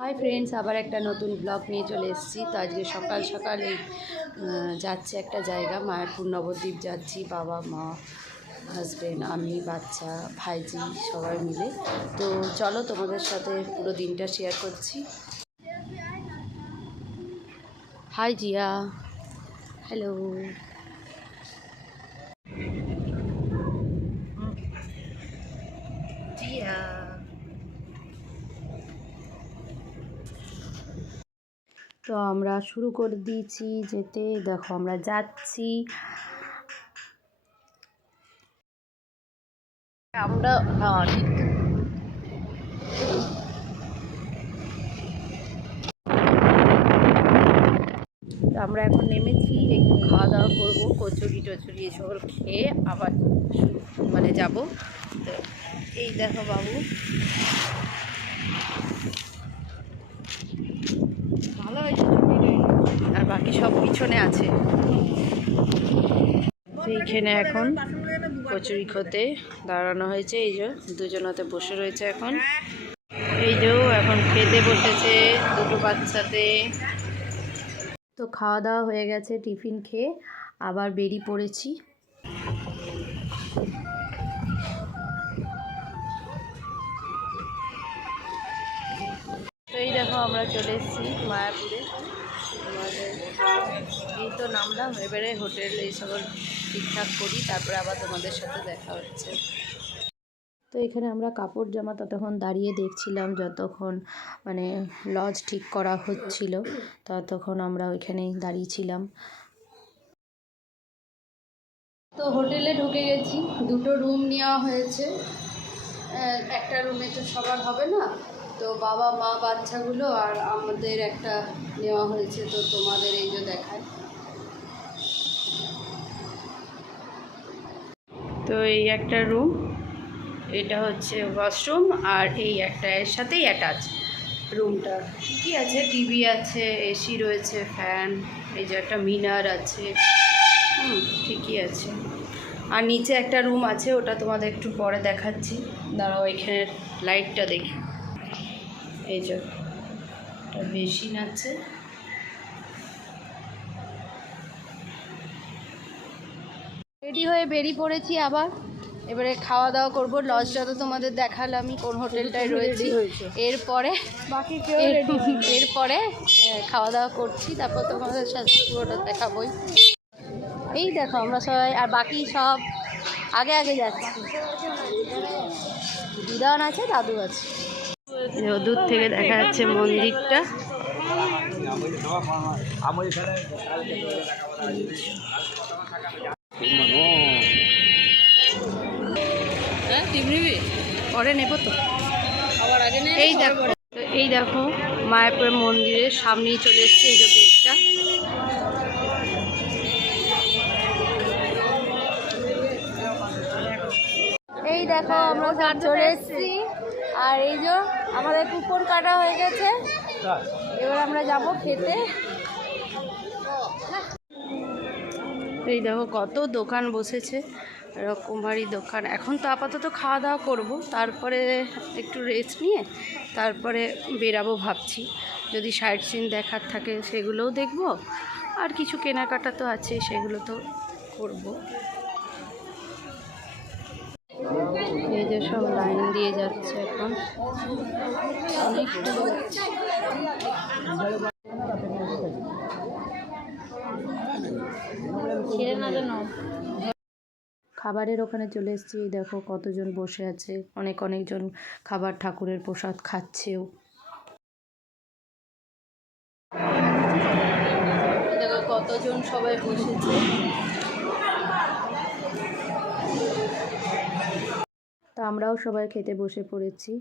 Hi friends, আবার একটা নতুন ব্লগ নিয়ে চলে এসেছি। তো আজকে সকাল সকাল যাচ্ছি একটা জায়গা, মায়াপুর নবদ্বীপ যাচ্ছি। বাবা মা হাজব্যান্ড আমি বাচ্চা ভাইজি সবাই মিলে। তো চলো তোমাদের সাথে পুরো দিনটা শেয়ার করছি। High Zia, hello. জিয়া তো আমরা শুরু করে দিয়েছি যেতে। দেখো আমরা যাচ্ছি। আমরা আমরা এখন নেমেছি, একটু খাওয়া দাওয়া করবো, কচুরি টচুরি এসব খেয়ে আবার যাব। তো এই দেখো বাবু, ভালো হয়েছে আর বাকি সব পিছনে আছে। এইখানে এখন কচুরি খেতে দাঁড়ানো হয়েছে। এই যে দুজনাতে বসে রয়েছে এখন। এই যে এখন খেতে বসেছে দুটো বাচ্চাতে। তো খাওয়া দাওয়া হয়ে গেছে, টিফিন খেয়ে আবার বেরিয়ে পড়েছি। তো এই দেখো আমরা চলে এসেছি মায়াপুরে। আমাদের এই তো নামলাম, এবারে হোটেল এই সকল ঠিকঠাক করি, তারপরে আবার তোমাদের সাথে দেখা হচ্ছে। তো এখানে আমরা কাপড় জামা ততক্ষণ দাঁড়িয়ে দেখছিলাম, যতক্ষণ লজ ঠিক করা হচ্ছিল ততক্ষণ আমরা ওইখানেই দাঁড়িয়েছিলাম। তো হোটেলে ঢুকে গেছি, দুটো রুম নেওয়া হয়েছে। একটা রুমে তো সবার হবে না, তো বাবা মা বাচ্চাগুলো আর আমাদের একটা নেওয়া হয়েছে। তো তোমাদের এই যে দেখায়। তো এই একটা রুম, এটা হচ্ছে ওয়াশরুম, আর এই একটা এর সাথেই অ্যাটাচ রুমটা। ঠিকই আছে, টিভি আছে, এসি রয়েছে, ফ্যান, এই যে একটা মিনার আছে। ঠিকই আছে। আর নিচে একটা রুম আছে, ওটা তোমাদের একটু পরে দেখাচ্ছি। দাঁড়াও, এখানের লাইটটা দেখি। এই যে একটা বেসিন আছে। রেডি হয়ে বেরিয়ে পড়েছি আবার। এবারে খাওয়া দাওয়া করবো। লজটা তো তোমাদের দেখালামই কোন হোটেলটায় রয়েছি। এরপরে খাওয়া দাওয়া করছি, তারপর তোমাদের সাথে পুরোটা দেখাবোই। এই দেখো আমরা সবাই, আর বাকি সব আগে আগে যাচ্ছি। দিদান আছে, দাদু আছে। দূর থেকে দেখা যাচ্ছে মন্দিরটা। পরে নেব তো, এই দেখো মায়াপুর মন্দিরের সামনেই চলে এসছে। এই যে গেটটা, এই দেখো আমরা চলে এসেছি। আর এই যে আমাদের কুপন কাটা হয়ে গেছে, এবার আমরা যাব খেতে। এই দেখো কত দোকান বসেছে, রকমারি দোকান। এখন তো আপাতত খাওয়া দাওয়া করব, তারপরে একটু রেস্ট নিয়ে তারপরে বেরাবো ভাবছি। যদি সাইট সিন দেখার থাকে সেগুলোও দেখব, আর কিছু কেনাকাটা তো আছে সেগুলো তো করব। এই যে সব লাইন দিয়ে যাচ্ছে এখন, অনেক খাবারের ওখানে চলে এসেছি। দেখো কতজন বসে আছে, অনেকজন খাবার ঠাকুরের প্রসাদ খাচ্ছেও। দেখো কতজন সবাই বসেছে। তা আমরাও সবাই খেতে বসে পড়েছি।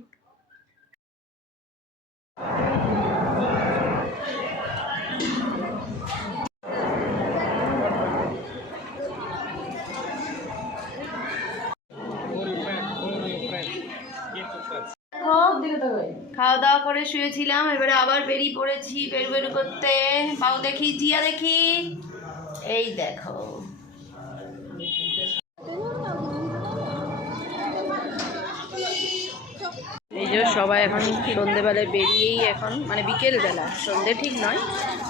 খাওয়া দাওয়া করে শুয়েছিলাম, এবারে আবার বেরিয়ে পড়েছি বেরু করতে। পাও দেখি, জিয়া দেখি। এই দেখো এই যে যে সবাই এখন সন্ধেবেলায় বেরিয়েই এখন মানে বিকেলবেলা, সন্ধে ঠিক নয়,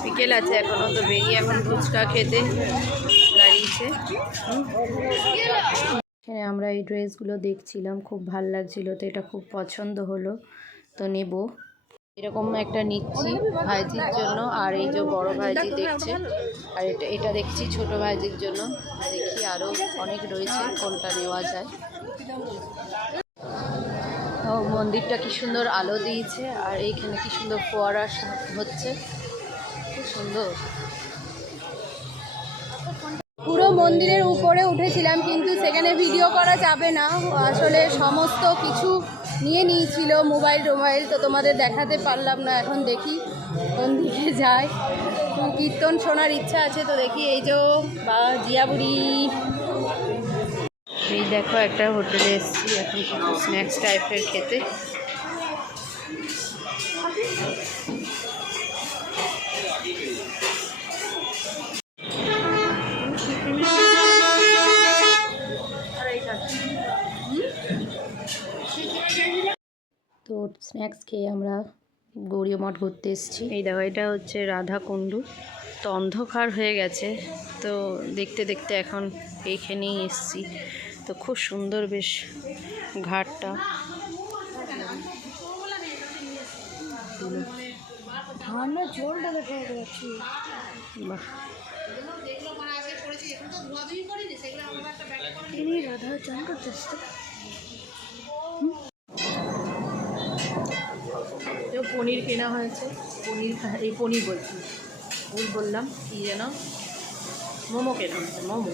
বিকেল আছে এখনও, তো বেরিয়ে এখন ফুচকা খেতে দাঁড়িয়েছে। এখানে আমরা এই ড্রেসগুলো দেখছিলাম, খুব ভাল লাগছিল, তো এটা খুব পছন্দ হলো, তো নেব। এরকম একটা নিচ্ছি ভাইজির জন্য, আর এই যে বড় ভাইজি দেখছে, আর এটা দেখছি ছোট ভাইজির জন্য। দেখি আরও অনেক রয়েছে, কোনটা নেওয়া যায়। ও মন্দিরটা কি সুন্দর আলো দিয়েছে, আর এইখানে কি সুন্দর ফোয়ারা হচ্ছে, খুব সুন্দর। পুরো মন্দিরের উপরে উঠেছিলাম, কিন্তু সেখানে ভিডিও করা যাবে না, আসলে সমস্ত কিছু নিয়ে নিয়েছিল, মোবাইল, তো তোমাদের দেখাতে পারলাম না। এখন দেখি কোন দিকে যায়, কীর্তন শোনার ইচ্ছা আছে, তো দেখি। এই যে বা জিয়াবুড়ি, এই দেখো একটা হোটেলে এসেছি এখন স্ন্যাক্স টাইপের খেতে। তো স্ন্যাক্স খেয়ে আমরা গৌরী মঠ ঘুরতে এসেছি। এই দেখো এটা হচ্ছে রাধা কুণ্ডু, তো অন্ধকার হয়ে গেছে, তো দেখতে দেখতে এখন এইখানেই এসেছি। তো খুব সুন্দর বেশ ঘাটটা, বাহ। পনির কেনা হয়েছে, এই পনির বলছি, ভুল বললাম, কি যেন মোমো কেনা হয়েছে, মোমো।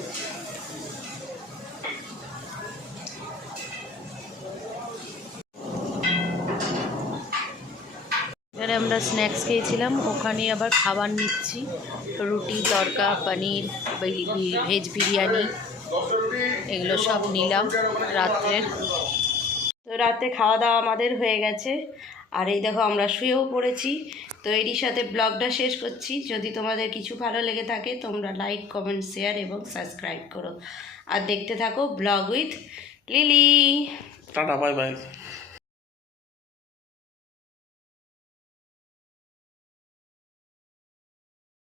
এখানে আমরা স্ন্যাক্স খেয়েছিলাম, ওখানে আবার খাবার নিচ্ছি, রুটি, তড়কা, পনির, ভেজ বিরিয়ানি, এগুলো সব নিলাম রাত্রের। তো রাতে খাওয়া দাওয়া আমাদের হয়ে গেছে, আর এই দেখো আমরা শুয়েও পড়েছি। তো এরই সাথে ব্লগটা শেষ করছি। যদি তোমাদের কিছু ভালো লেগে থাকে তোমরা লাইক, কমেন্ট, শেয়ার এবং সাবস্ক্রাইব করো, আর দেখতে থাকো blog with lily. Tata, bye bye.